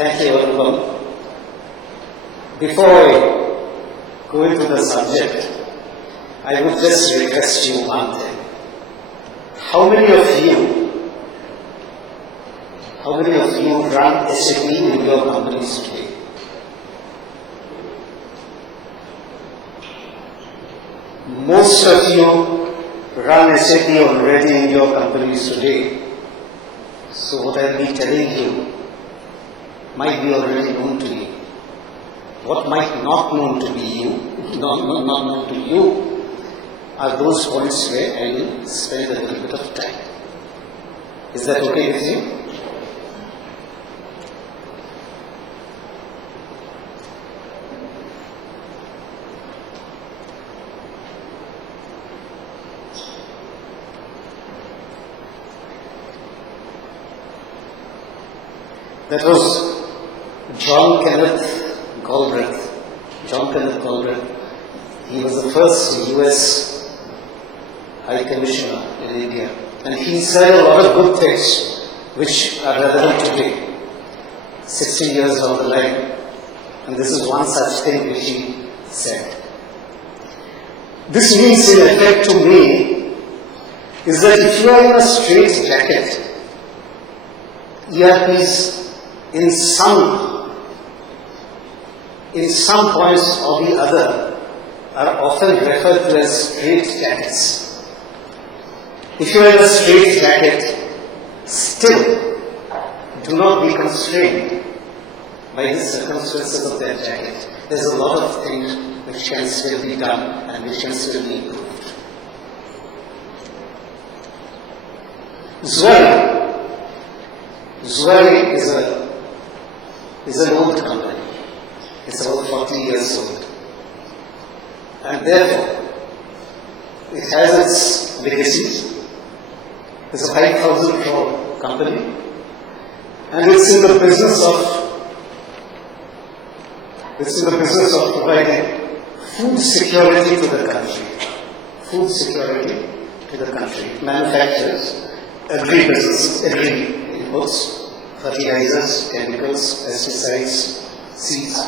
Thank you, everyone. Before I go into the subject, I would just request you one thing. How many of you run SAP in your companies today? Most of you run SAP already in your companies today. So what I'll be telling you might be already known to you. What might not known to be you, not known to you, are those points where I will spend a little bit of time. Is that okay with you? That was John Kenneth Galbraith. He was the first US High Commissioner in India. And he said a lot of good things which are relevant today, 60 years down the line. And this is one such thing which he said. This means in effect to me is that if you are in a straight jacket, ERPs in some points or the other are often referred to as straight jackets. If you are in a straight jacket, still do not be constrained by the circumstances of that jacket. There's a lot of things which can still be done and which can still be improved. Zwari is an old company. It's about 40 years old. And therefore, it has its legacies. It's a 5,000 crore company. And it's in the business of providing food security to the country. It manufactures agribusiness, inputs, fertilizers, chemicals, pesticides, seeds.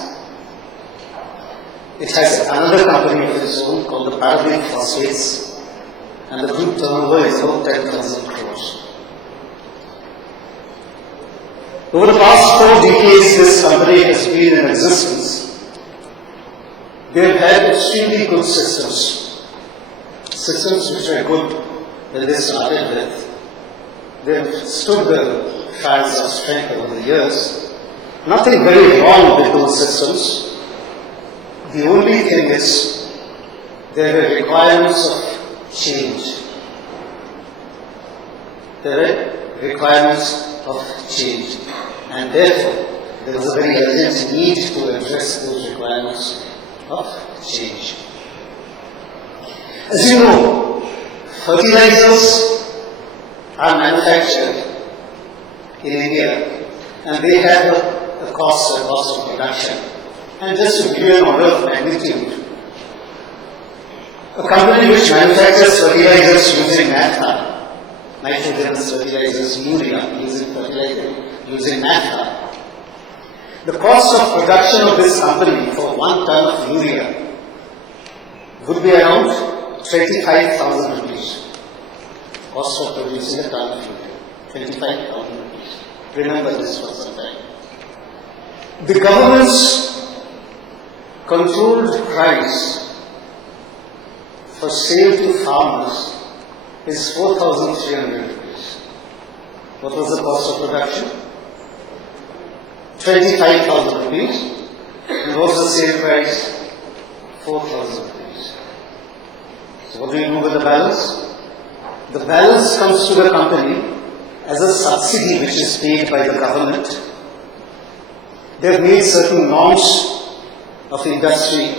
It has another company of its own called the Paraben Phosphates, and the group turnover is about 10,000 crores. Over the past 4 decades, this company has been in existence. They have had extremely good systems which were good when they started with. They have stood the trials of strength over the years. Nothing very wrong with those systems. The only thing is there are requirements of change. And therefore, there is a very urgent need to address those requirements of change. As you know, fertilizers are manufactured in India, and they have a cost of production. And just to give you an order of magnitude, a company which manufactures fertilizers using naphtha, nitrogenous fertilizers, urea, using naphtha, the cost of production of this company for 1 ton of urea would be around 25,000 rupees. Cost of producing a ton of urea, 25,000 rupees. Remember this for some time. The government's controlled price for sale to farmers is 4,300 rupees. What was the cost of production? 25,000 rupees. And what was the sale price? 4,000 rupees. So what do you do with the balance? The balance comes to the company as a subsidy which is paid by the government. They have made certain norms of industry,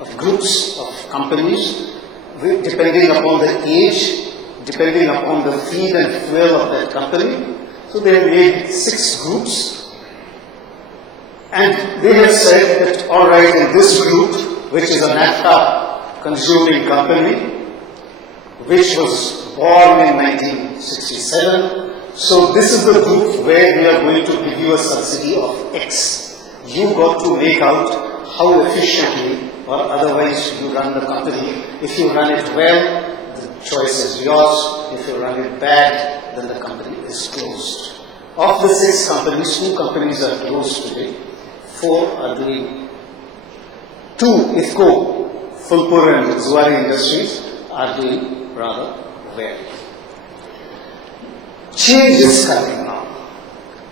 of groups, of companies, depending upon the age, depending upon the feed and fuel of that company. So they have made 6 groups. And they have said that, all right, in this group, which is a naphtha consuming company, which was born in 1967, So this is the group where we are going to give you a subsidy of X. You got to make out how efficiently or otherwise you run the company. If you run it well, the choice is yours. If you run it bad, then the company is closed. Of the 6 companies, 2 companies are closed today. 4 are doing. 2, IFCO, Fulpur and Zuari Industries are doing rather well. Change is coming now.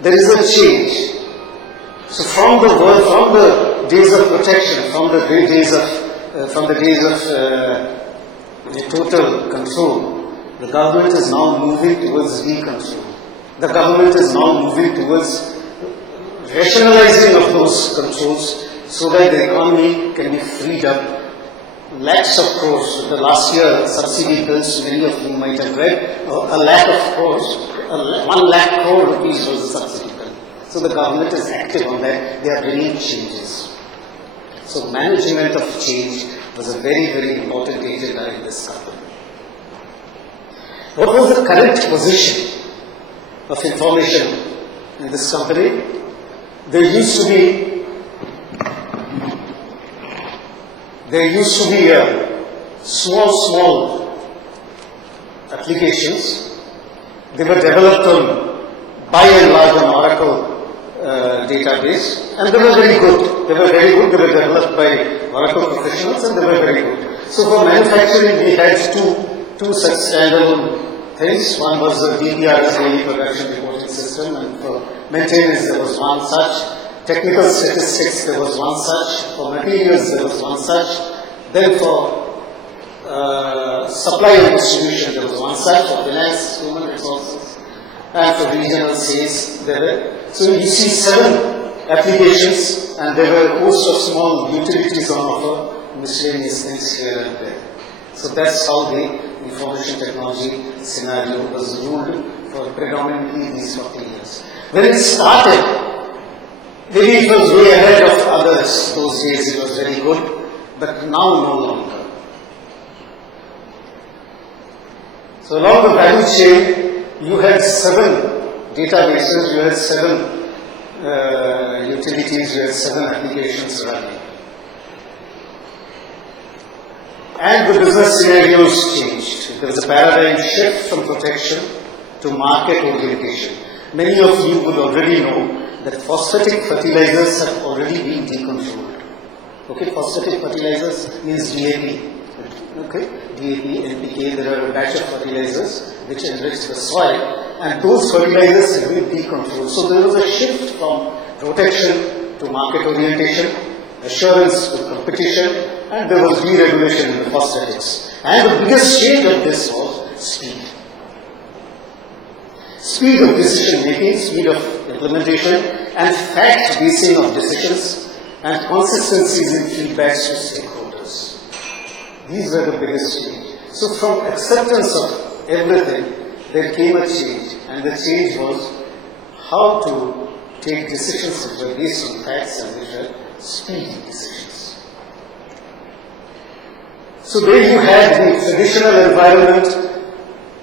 There is a change. So from the world, from the days of protection, from the days of the total control, the government is now moving towards decontrol. The government is now moving towards rationalizing of those controls so that the economy can be freed up. Lakhs of crores. The last year subsidy bills, many of you might have read, a lakh of crores, 1 lakh crore rupees was the subsidy bill. So the government is active on that. They are bringing changes. So management of change was a very, very important agenda in this company. What was the current position of information in this company? There used to be small applications. They were developed by and large on Oracle database, and they were very good. They were developed by Oracle professionals, and they were very good. So for manufacturing, we had two such standalone things. One was the DPRS, Daily Production Reporting System, and for maintenance there was one such. Technical statistics, there was one such. For materials, there was one such. Then for supply and distribution, there was one such. For finance, human resources, and for regional sales, there were. So you see 7 applications, and there were a host of small utilities on offer, miscellaneous things here and there. So that's how the information technology scenario was ruled for predominantly these 40 years. When it started, maybe it was way ahead of others. Those days it was very good, but now no longer. So along the value chain, you had 7 databases, you had 7 utilities, you had 7 applications running. And the business scenarios changed. There was a paradigm shift from protection to market orientation. Many of you would already know that phosphatic fertilizers have already been decontrolled. Okay, phosphatic fertilizers means DAP. Okay, DAP, NPK, there are a batch of fertilizers which enrich the soil, and those fertilizers have been decontrolled. So there was a shift from protection to market orientation, assurance to competition, and there was deregulation in the phosphatics. And the biggest change of this was speed. Speed of decision making, speed of implementation, and fact basing of decisions, and consistencies in feedbacks to stakeholders. These were the biggest change. So from acceptance of everything, there came a change, and the change was how to take decisions which were based on facts and which were speedy decisions. So there you had the traditional environment,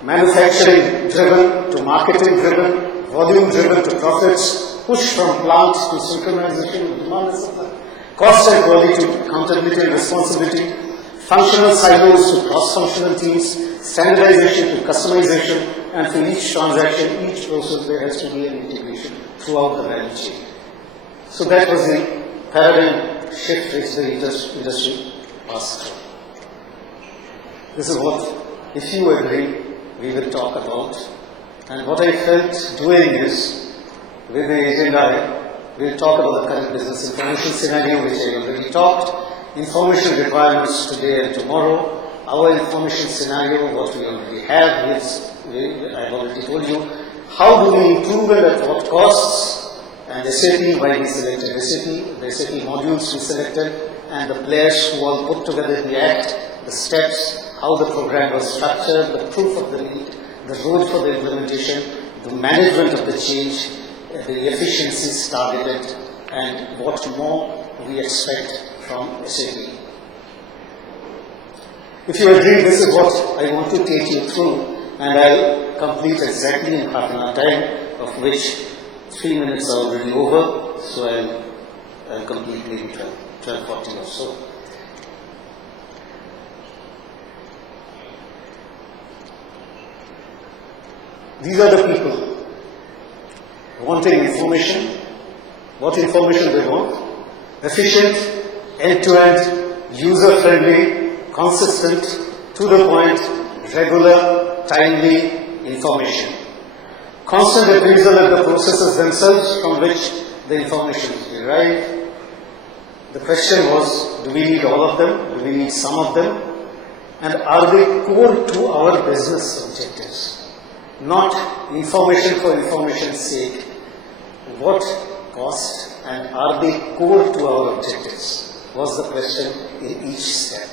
manufacturing driven to marketing driven, volume driven to profits, push from plant to synchronization of demand and supply, cost and quality to accountability and responsibility, functional silos to cross-functional teams, standardization to customization, and for each transaction, each process, there has to be an integration throughout the value chain. So that was the paradigm shift which the industry passed through. This is what, if you agree, we will talk about. And what I felt doing is, with the agenda, we will talk about the current business information scenario, which I already talked, information requirements today and tomorrow, our information scenario, what we already have, I've already told you, how do we improve it, at what costs, and SAP, why we selected SAP, the SAP modules we selected, and the players who all put together the act, the steps, how the program was structured, the proof of the need, the road for the implementation, the management of the change, the efficiencies targeted, and what more we expect from SAP. If you agree, this is what I want to take you through, and I'll complete exactly in half an hour time, of which 3 minutes are already over, so I'll complete maybe 12:40 or so. These are the people wanting information. What information they want? Efficient, end-to-end, user-friendly, consistent, to the point, regular, timely information. Constant appraisal of the processes themselves from which the information is derived. The question was, do we need all of them? Do we need some of them? And are they core to our business objectives? Not information for information's sake. What cost and are they core to our objectives? Was the question in each step.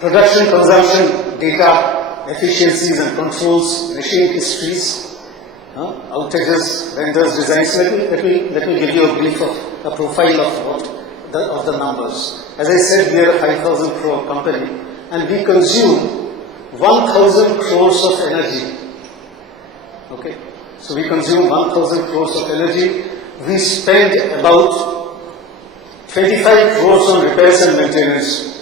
Production, consumption, data, efficiencies and controls, machine histories, outages, vendors, designs. Let me give you a brief of a profile of the numbers. As I said, we are a 5,000 crore company and we consume 1,000 crores of energy. Okay, so we consume 1,000 crores of energy. We spend about 25 crores on repairs and maintenance.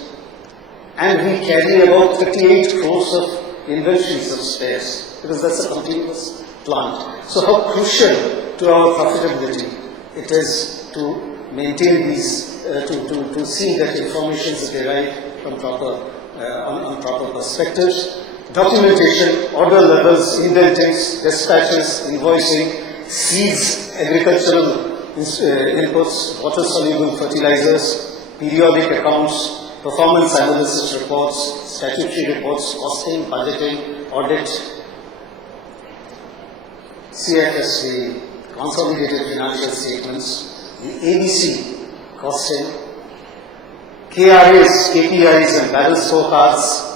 And we carry about 38 crores of inventories of spares, because that's a continuous plant. So how crucial to our profitability it is to maintain these, to see that information is derived from on proper perspectives. Documentation, order levels, indentings, dispatches, invoicing, seeds, agricultural inputs, water-soluble fertilizers, periodic accounts, performance analysis reports, statutory reports, costing, budgeting, audit, CFSV, consolidated financial statements, the ABC costing, KRAs, KPIs and balance scorecards,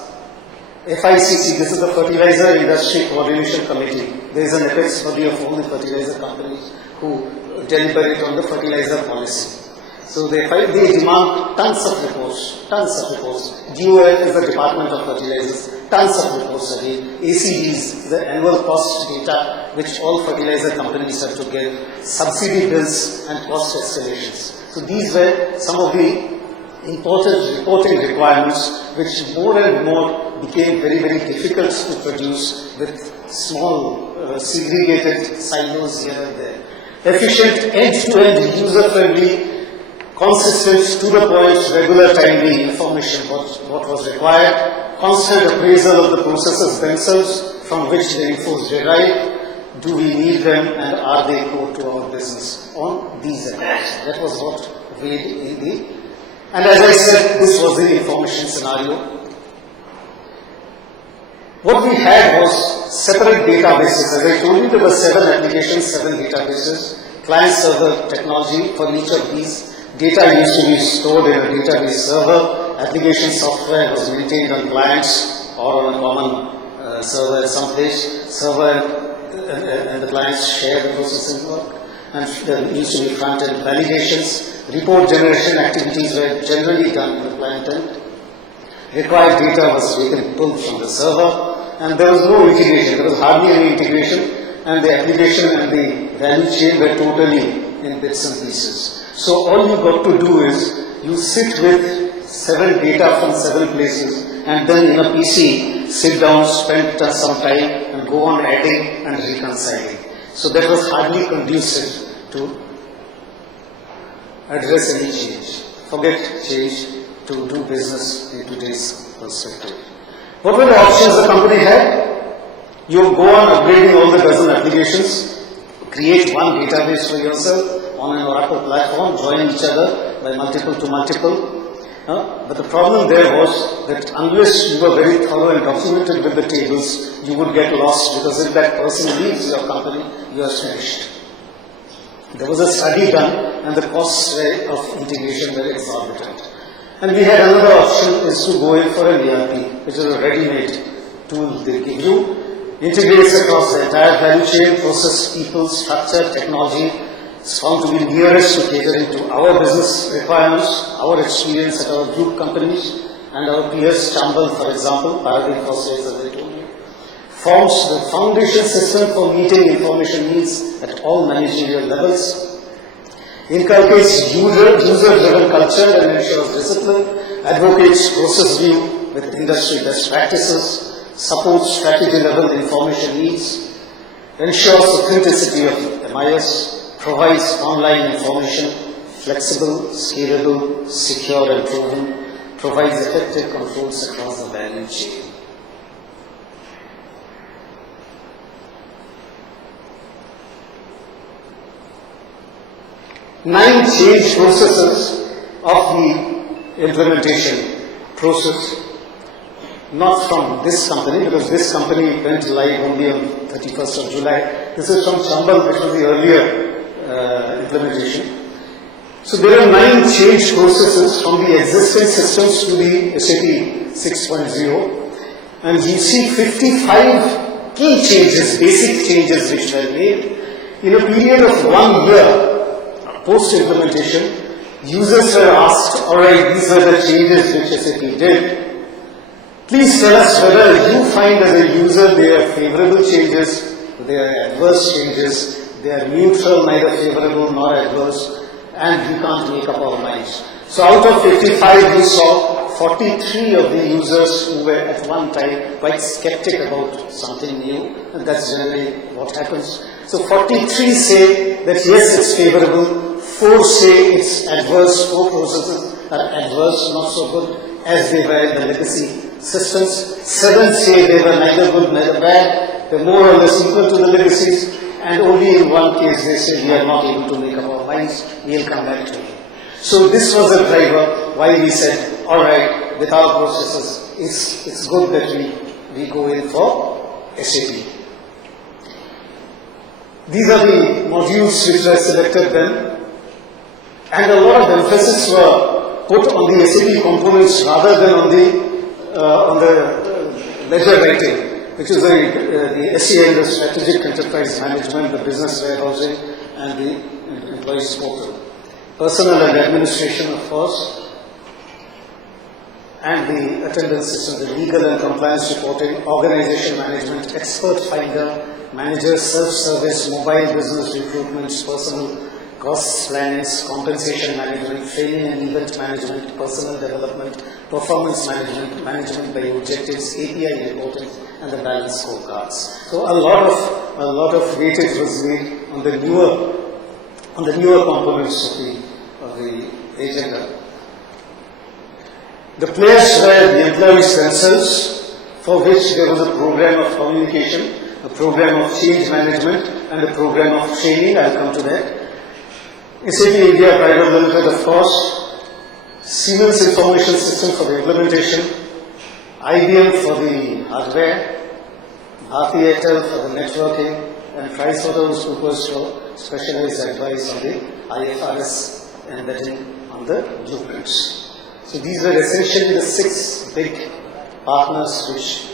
FICC, this is the Fertilizer Industry Coordination Committee. There is an apex body of all the fertilizer companies who deliberate on the fertilizer policy. So they demand tons of reports. DOF is the Department of Fertilizers, tons of reports again. ACDs, the annual cost data which all fertilizer companies have to give, subsidy bills and cost escalations. So these were some of the important reporting requirements which more and more became very, very difficult to produce with small segregated silos here and there. Efficient, end-to-end, user-friendly, consistent, to the point, regular, timely information, what was required, constant appraisal of the processes themselves from which the info is derived, do we need them and are they core to our business on these accounts. That was what weighed in the, and as I said, this was the information scenario. What we had was separate databases. As I told you, there were 7 applications, 7 databases, client-server technology for each of these. Data used to be stored in a database server. Application software was maintained on clients or on a common server at some place. Server and the clients share the processing work. And there used to be front-end validations. Report generation activities were generally done in the client end. Required data was taken, pulled from the server. And there was no integration. There was hardly any integration. And the application and the value chain were totally in bits and pieces. So all you got to do is, you sit with 7 data from 7 places and then in a PC, sit down, spend some time and go on adding and reconciling. So that was hardly conducive to address any change. Forget change to do business in today's perspective. What were the options the company had? You go on upgrading all the dozen applications, create one database for yourself, on an Oracle platform, join each other by multiple to multiple. But the problem there was that unless you were very thorough and documented with the tables, you would get lost, because if that person leaves your company, you are finished. There was a study done and the costs of integration were exorbitant. And we had another option, is to go in for an ERP, which is a ready-made tool they give you. Integrates across the entire value chain, process, people, structure, technology. It's found to be nearest to catering to our business requirements, our experience at our group companies, and our peers, Chambal, for example, Paradigm Phosphates, as I told you, forms the foundation system for meeting information needs at all managerial levels, inculcates user-driven culture and ensures discipline, advocates process view with industry best practices, supports strategy-level information needs, ensures authenticity of MIS, provides online information, flexible, scalable, secure and proven, provides effective controls across the value chain. Nine change processes of the implementation process, not from this company, because this company went live only on 31st of July. This is from Chambal, which was the earlier implementation. So there are 9 change processes from the existing systems to the SAP 6.0, and you see 55 key changes, basic changes which were made. In a period of 1 year, post-implementation, users were asked, alright, these are the changes which SAP did. Please tell us whether you find as a user they are favorable changes, they are adverse changes, they are neutral, neither favorable nor adverse, and we can't make up our minds. So out of 55, we saw 43 of the users who were at one time quite skeptic about something new, and that's generally what happens. So 43 say that yes, it's favorable, 4 say it's adverse, 4 processes are adverse, not so good as they were in the legacy systems. 7 say they were neither good neither bad, they're more or less equal to the legacies, and only in 1 case they say we are not able to make up our minds, we'll come back to you. So this was a driver why we said, alright, with our processes, it's good that we go in for SAP. These are the modules which were selected then, and a lot of emphasis were put on the SAP components rather than on the ledger writing, which is the SEM, the Strategic Enterprise Management, the Business Warehousing, and the Employees Portal. Personnel and administration, of course, and the attendance system, the legal and compliance reporting, organization management, expert finder, manager, self-service, mobile business recruitment, personal costs planning, compensation management, training and event management, personal development, performance management, management by objectives, API reporting, and the balance scorecards. So a lot of weightage was made on the newer components of the agenda. The players were the employees themselves, for which there was a program of communication, a program of change management, and a program of training. I'll come to that. SAP India Private Limited, of course, Siemens Information System for the implementation, IBM for the hardware, Bharti Airtel for the networking, and PricewaterhouseCoopers for specialized advice on the IFRS embedding on the blueprints. So these were essentially the 6 big partners which,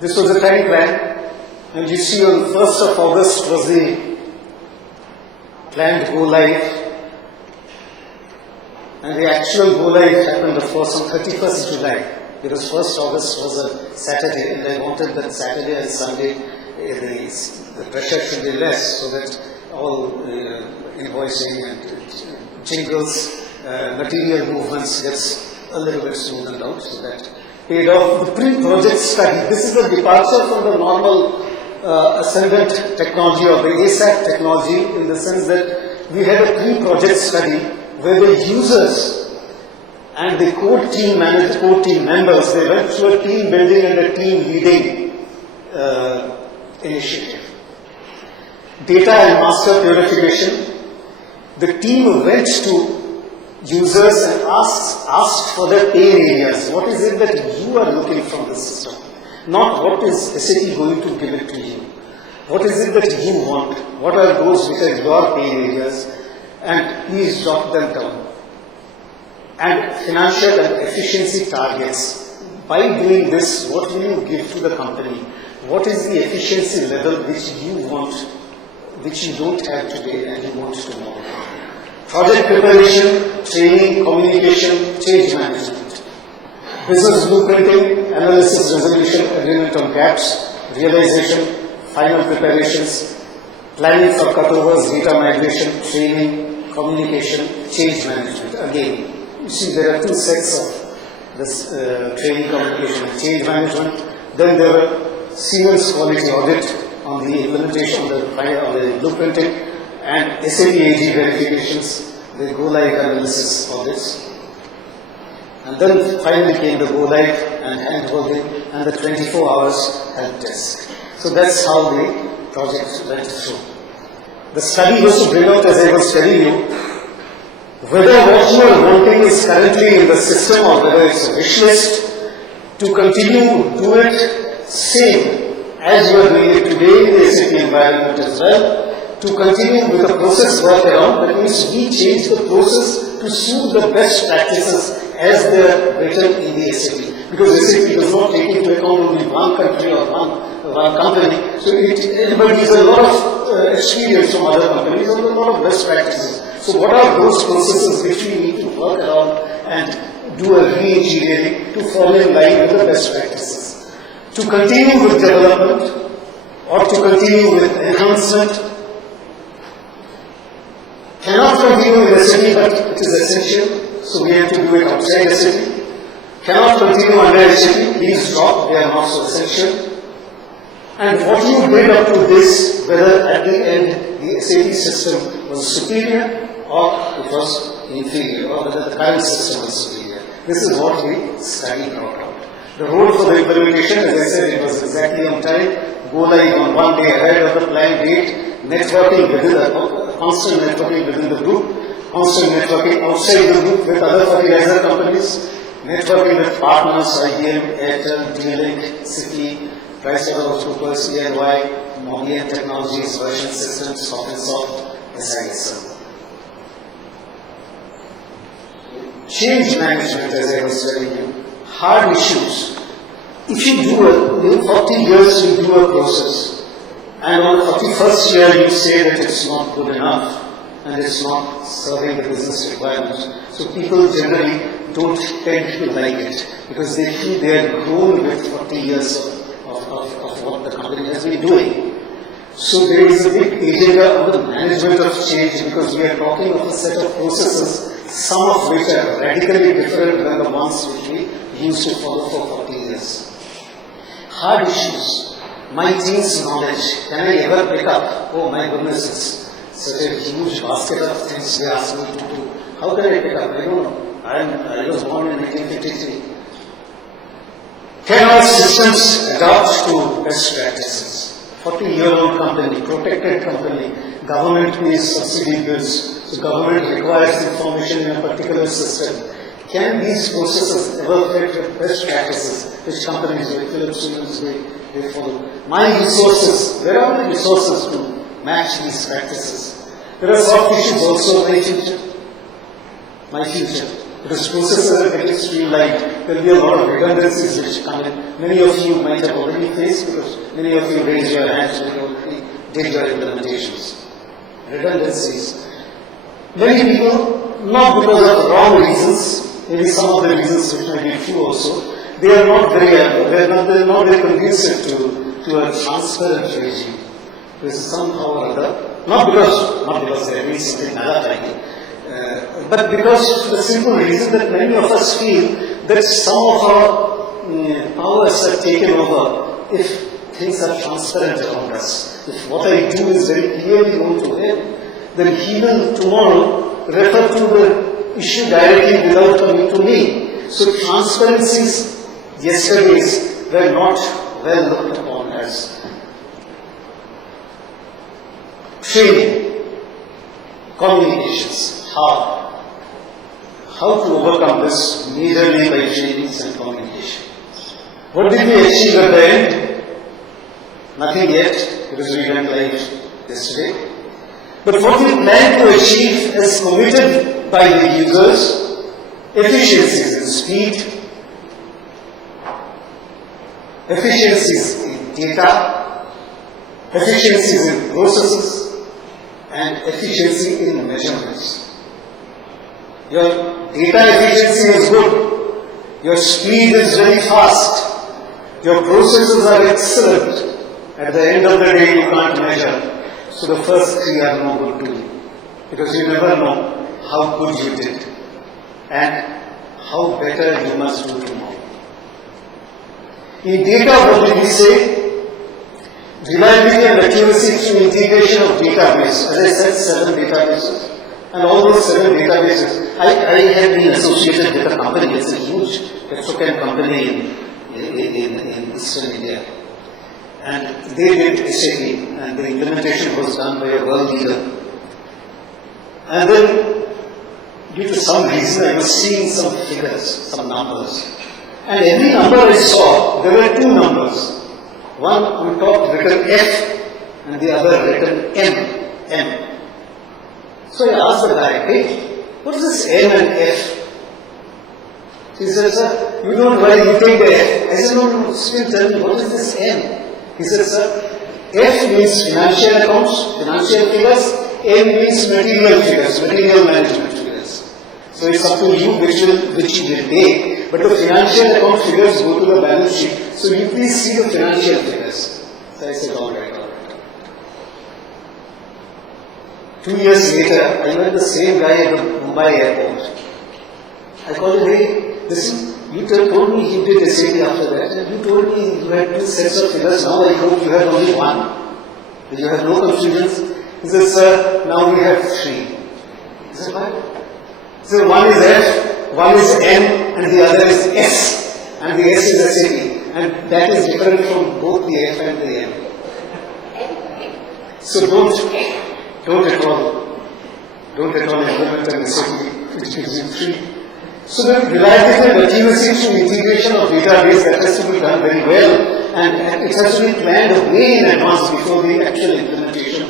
this was a time plan, and you see on 1st of August was the planned go live, and the actual go live happened of course on 31st July, because 1st August was a Saturday, and I wanted that Saturday and Sunday the pressure should be less, so that all invoicing and jingles, material movements gets a little bit smoothened out, so that paid off. The pre-project study, this is a departure from the normal ascendant technology or the ASAP technology, in the sense that we had a pre-project study where the users and the core team members, they went through a team building and a team leading initiative. Data and master purification, the team went to users and asked for their pain areas. What is it that you are looking from the system? Not what is SAP going to give it to you. What is it that you want? What are those which are your pain areas? And please jot them down. And financial and efficiency targets. By doing this, what will you give to the company? What is the efficiency level which you want, which you don't have today and you want tomorrow? Project preparation, training, communication, change management. business blueprinting, analysis, resolution, agreement on gaps, realization, final preparations, planning for cutovers, data migration, training, communication, change management. Again, you see there are two sets of this training, communication, and change management. Then there are Siemens quality audit on the implementation of the blueprinting and SAP AG verifications, the go-live analysis audits. And then finally came the go-live and hand-holding and the 24 hours help desk. So that's how the project went through. The study was to bring out, as I was telling you, whether what you are wanting is currently in the system or whether it's a wish list, to continue to do it same as you are doing it today in the SAP environment as well, to continue with the process workaround. That means we change the process to suit the best practices as they are written in the SAP. Because SAP does not take into account only one country or one company. So everybody has a lot of experience from other companies and a lot of best practices. So what are those processes which we need to work around and do a re-engineering to fall in line with the best practices? To continue with development or to continue with enhancement cannot continue in SAP, but it is essential, so we have to do it outside SAP. Cannot continue under SAP, please drop, they are not so essential. And what you build up to this, whether at the end the SAP system was superior or it was inferior, or whether the current system was superior. This is what we studied out. The road for the implementation, as I said, it was exactly on time, go live on 1 day ahead of the planned date, networking within the constant networking within the group, constant networking outside the group with other fertilizer companies, networking with partners, IBM, Airtel, D-Link, City, PricewaterhouseCoopers, EY, Mobian Technologies, Version Systems, Soft, SISL. Change management, as I was telling you, hard issues. If you do in 40 years you do a process, and on the 41st year you say that it's not good enough, and it's not serving the business requirements, so people generally don't tend to like it, because they feel they are grown with 40 years of what the company has been doing. So there is a big agenda of the management of change, because we are talking of a set of processes, some of which are radically different than the ones which we used to follow for 40 years. Hard issues. My team's knowledge, can I ever pick up? Oh my goodness, it's such a huge basket of things they ask me to do. How can I pick up? I don't know. I was born in 1953. Can our systems adapt to best practices? 40-year-old company, protected company, government pays subsidy bills, so government requires information in a particular system. Can these processes ever fit with best practices which companies like Philips, Siemens, they follow? My resources, where are the resources to match these practices? There are soft issues also, my future. Because processes are getting streamlined, there will be a lot of redundancies which come in. Many of you might have already faced, because many of you raised your hands when you already did your implementations. Redundancies. Many people, not because of wrong reasons, maybe some of the reasons which may be true also, they are not very conducive to a transparent regime. Because somehow or other, not because they are doing something maladaptive, but because for the simple reason that many of us feel that some of our powers are taken over if things are transparent around us. If what I do is very clearly known to him, then he will tomorrow refer to the issue directly without coming to me. So transparencies yesterdays were not well looked upon as. Training, communications, how to overcome this majorly by trainings and communication. What did we achieve at the end? Nothing yet, because we went live yesterday. But what we plan to achieve as committed by the users, efficiencies in speed, efficiencies in data, efficiencies in processes, and efficiency in measurements. Your data efficiency is good. Your speed is very fast. Your processes are excellent. At the end of the day, you can't measure. So the first three are no good to you. Because you never know how good you did and how better you must do tomorrow. In data, what did we say? Reliability and accuracy through integration of database. As I said, 7 databases. And all those 7 databases, I have been associated with a company. It's a huge petrochem company in Eastern India. And they did SAP, and the implementation was done by a world leader. And then, due to some reason, I was seeing some figures, some numbers. And every number I saw, there were 2 numbers. One on top written F, and the other written M. So I asked the guy, hey, what is this M and F? He said, sir, you don't worry, you take the F. I said, no, still tell me, what is this M? He said, sir, F means financial accounts, financial figures, M means material figures, material management figures. So it's up to you which you will take, but the financial account figures go to the balance sheet. So you please see the financial figures. So I said, all right. 2 years later, I met the same guy at the Mumbai airport. I called him, hey, listen, you told me you did SAP after that, and you told me you had 2 sets of figures, now I hope you have only 1. Did you have no confusions? He said, sir, now we have 3. I said, what? So one is F, one is M, and the other is S. And the S is SAP. And that is different from both the F and the M. So don't at all implement an SAP which gives you 3. So the reliability and accuracy through integration of database, that has to be done very well, and it has to be planned way in advance before the actual implementation.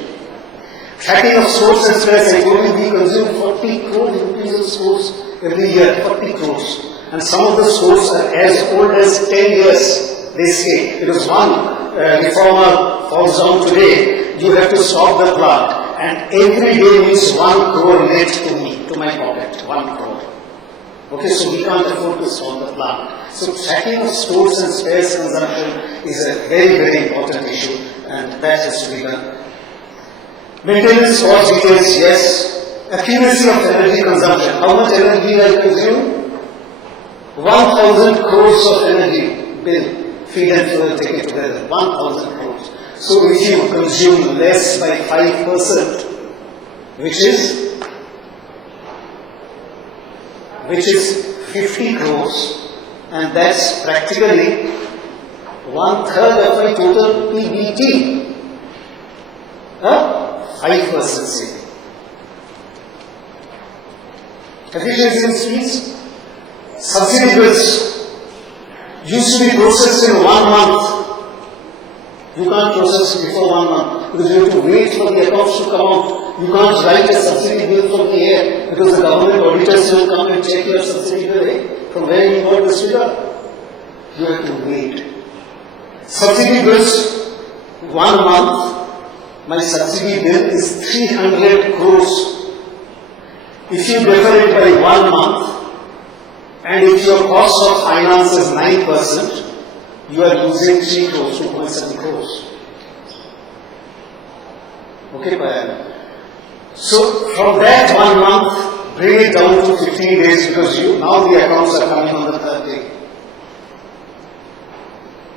Tracking of stores and spares, I told you we consume 40 crore rupees of stores every year, 40 crores. And some of the stores are as old as 10 years, they say. Because one reformer falls down today, you have to stop the plant. And every day means 1 crore net to me, to my pocket, 1 crore. Okay, so we can't afford to stop the plant. So tracking of stores and spares consumption is a very, very important issue, and that has to be done. Maintenance cost details, yes. Accuracy of energy consumption. How much energy I consume? 1,000 crores of energy bill, feed and fuel taken together. 1,000 crores. So if you consume less by 5%, which is 50 crores, and that's practically 1/3 of my total PBT. 5% saving. Efficiency in speeds. Subsidy bills used to be processed in 1 month. You can't process before 1 month because you have to wait for the accounts to come out. You can't write a subsidy bill from the air because the government auditors will come and check your subsidy bill. From where you got this figure? You have to wait. Subsidy bills, 1 month. My subsidy bill is 300 crores. If you defer it by 1 month, and if your cost of finance is 9%, you are losing 3 crores, 2.7 crores. Okay, Payan? So, from that 1 month, bring it down to 15 days because now the accounts are coming on the 3rd day.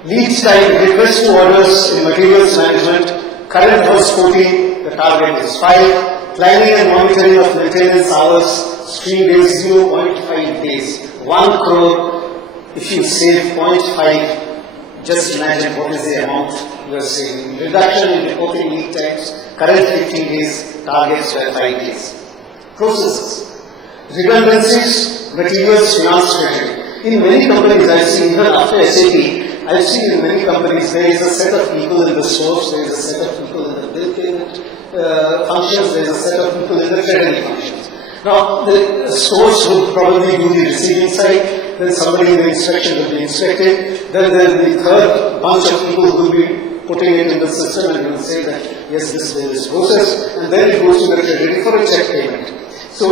Lead time, request to orders in materials management. Current was 40, the target is 5. Planning and monitoring of maintenance hours, stream days 0.5 days. 1 crore, if you save 0.5, just imagine what is the amount you are saving. Reduction in reporting lead times, current 15 days, targets were 5 days. Processes. Redundancies, materials, finance treasury. In many companies I have seen, even after SAP, I've seen in many companies there is a set of people in the stores, there is a set of people in the bill payment functions, there is a set of people in the treasury functions. Now, the stores would probably do the receiving side, then somebody in the inspection will be inspected, then there will be the third bunch of people who will be putting it in the system and will say that, yes, this bill is processed, and then it goes to the treasury for a check payment. So,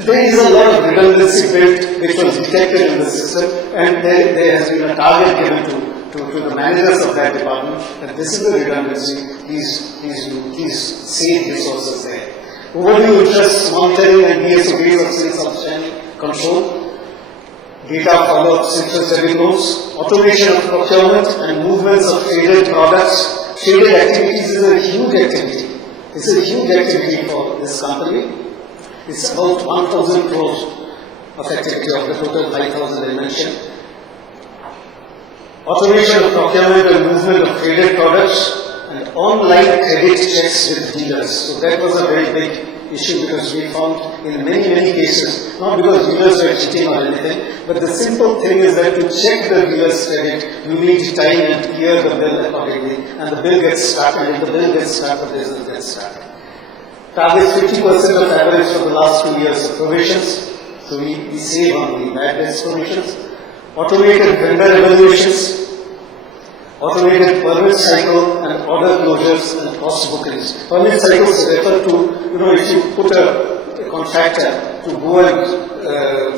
there is a lot of redundancy built which was detected in the system, and there has been a target given to the managers of that department that this is the redundancy, please save resources there. Overdue interest monitoring and BSOPs of sales outstanding control, data follow-ups, interest debit notes, automation of procurement and movements of traded products. Traded activities is a huge activity. It's a huge activity for this company. It's about 1,000 crores of activity of the total 5,000 I mentioned. Automation of procurement and movement of traded products and online credit checks with dealers. So that was a very big issue because we found in many cases, not because dealers were cheating or anything, but the simple thing is that to check the dealer's credit, you need time and clear the bill accordingly, and the bill gets started. If the bill gets started, the business gets started. Targets 50% of average for the last 2 years of provisions, so we save on the bad debts provisions. Automated vendor evaluations, automated permit cycle and order closures and cost bookings. Permit cycles refer to, if you put a contractor to go and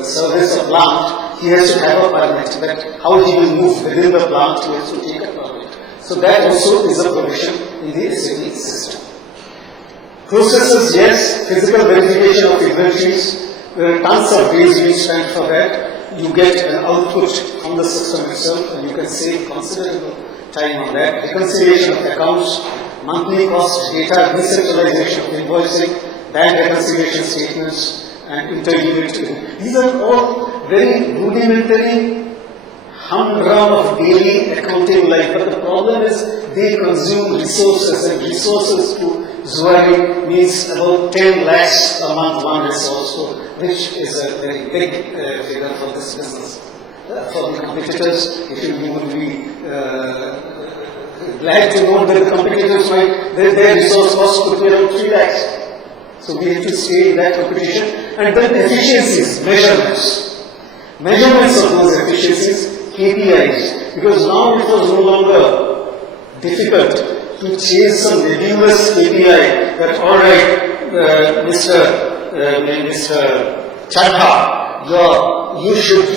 service a plant, he has to have a permit, that how he will move within the plant, he has to take a permit. So that also is a provision in the SAP system. Processes, yes, physical verification of inventories, there are tons of days we spent for that. You get an output from the system itself and you can save considerable time on that. Reconciliation of accounts, monthly cost data, decentralization of invoicing, bank reconciliation statements, and inter-unit. These are all very rudimentary, humdrum of daily accounting life. But the problem is they consume resources, and resources to Zuari means about 10 lakhs a month one resource, so, which is a very big figure for this business. For the competitors, if you would be glad to know that the competitors might, their resource cost could be around 3 lakhs. So we have to stay in that competition. And then efficiencies, measurements of those efficiencies, KPIs, because now it was no longer difficult to chase some nebulous KPI that, all right, Mr. Chadha, you should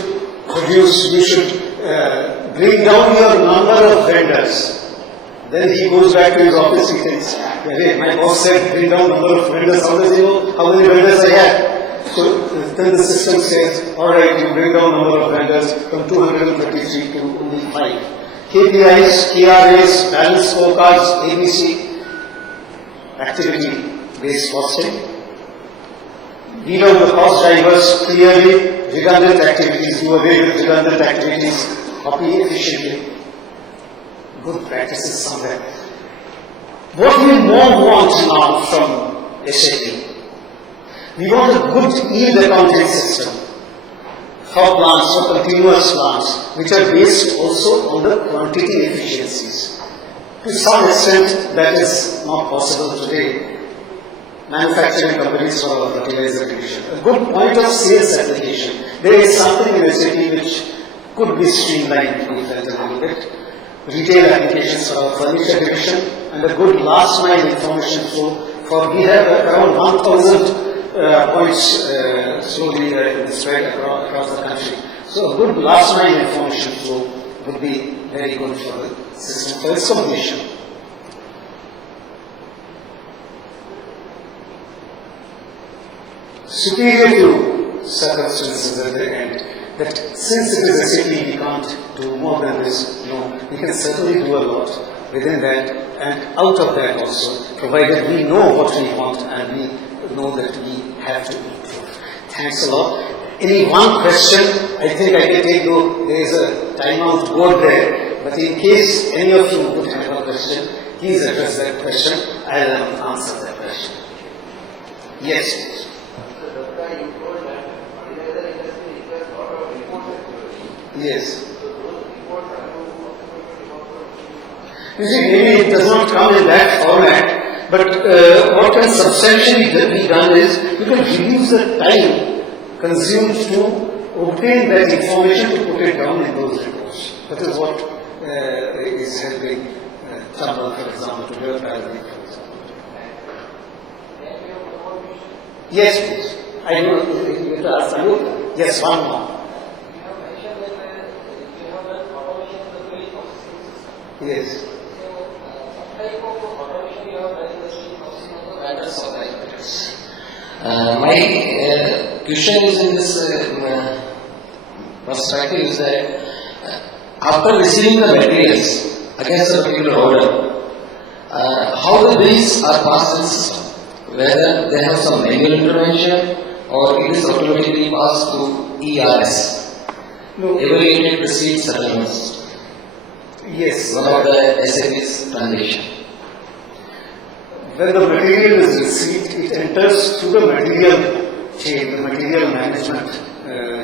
produce, you should bring down your number of vendors. Then he goes back to his office, he thinks, hey, my boss said bring down number of vendors, how does he know how many vendors I have? So then the system says, all right, you bring down number of vendors from 233 to only 5. KPIs, KRAs, balance scorecards, ABC, activity-based costing. Read out the cost drivers clearly, redundant activities, do away with redundant activities, copy efficiently. Good practices somewhere. What we more want now from SAP? We want a good yield accounting system for plants, for continuous plants, which are based also on the quantity efficiencies. To some extent, that is not possible today. Manufacturing companies for our fertilizer division. A good point of sales application. There is something in SAP which could be streamlined if we felt a little bit. Retail applications for our furniture division and a good last mile information flow for, we have around 1,000 points slowly spread across the country. So a good last mile information flow would be very good for the system for its completion. Superior to circumstances at the end, that since it is SAP, we can't do more than this. No, we can certainly do a lot within that and out of that also, provided we know what we want and we know that we have to improve. Thanks a lot. Any one question? I think I can take, though there is a timeout board there, but in case any of you would have a question, please address that question. I'll answer that question. Yes. Yes. You see, maybe it does not come in that format, but what can substantially be done is you can reduce the time consumed to obtain that information to put it down in those reports. That is what is helping Chambal, for example, to your paradigm, for example. Yes, please. I know you have to ask you. Yes, one more. Yes. My question is in this perspective is that after receiving the materials against a particular order, how the bills are passed in the system? Whether they have some manual intervention or it is automatically passed through ERS, evaluated receipt settlements. Yes. One of the SAP's transaction. When the material is received, it enters through the material chain, the material management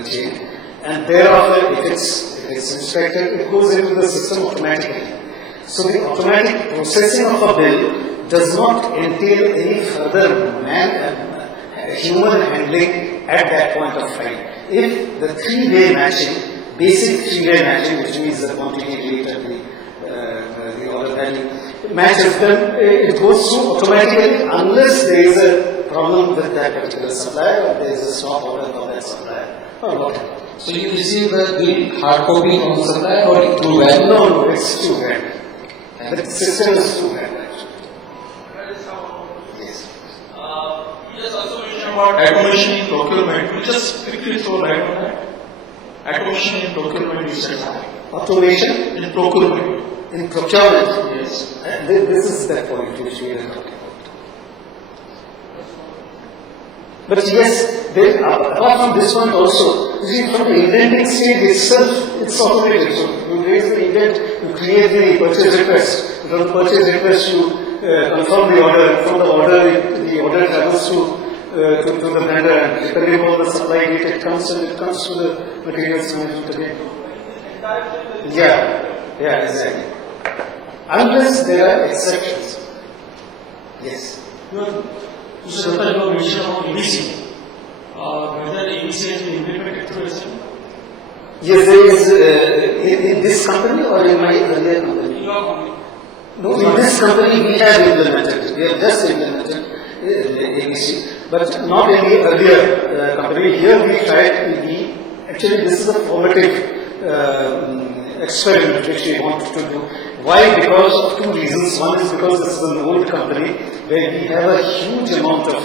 chain, and thereafter, if it's inspected, it goes into the system automatically. So the automatic processing of a bill does not entail any further human handling at that point of time. If the three-way matching, basic three-way matching, which means the quantity, rate, and the order value, matches them, it goes through automatically unless there is a problem with that particular supplier or there is a stop order for that supplier or whatever. So you receive the bill hard copy from the supplier or through web? No, it's through web. The system is through web actually. Yes. You just also mentioned about automation in procurement. Could you just quickly throw light on that? Automation in procurement, you said something. Automation In procurement. in procurement. Yes. This is the point which we are talking about. But yes, apart from this point also, you see from the indenting stage itself, it's automated. So you raise the indent, you create the purchase request. From the purchase request, you confirm the order. From the order travels to the vendor, and depending on the supply date, it comes to the materials management again. Yeah, exactly. Unless there are exceptions. Yes. Mr. Dutta, you mentioned about ABC. Whether ABC has been implemented through SM? Yes, there is in this company or in my earlier company? Your company. No, in this company we have implemented. We have just implemented ABC, but not in the earlier company. Here we tried. Actually, this is a formative experiment which we wanted to do. Why? Because of two reasons. One is because this is an old company where we have a huge amount of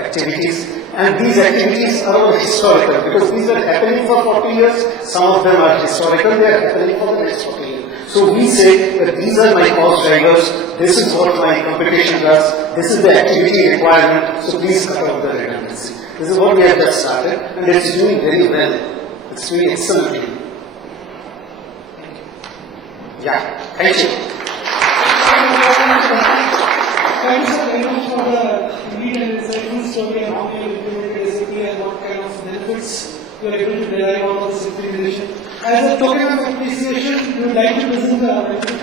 activities, and these activities are all historical because these are happening for 40 years. Some of them are historical, they are happening for the next 40 years. So we say that these are my cost drivers, this is what my competition does, this is the activity requirement, so please cut out the redundancy. This is what we have just started, and it's doing very well. It's doing excellently. Yeah, thank you. Thank you very much for the neat and insightful story on how you implemented SAP and what kind of benefits you are able to derive out of this implementation. As a token of appreciation, we would like to present the benefit.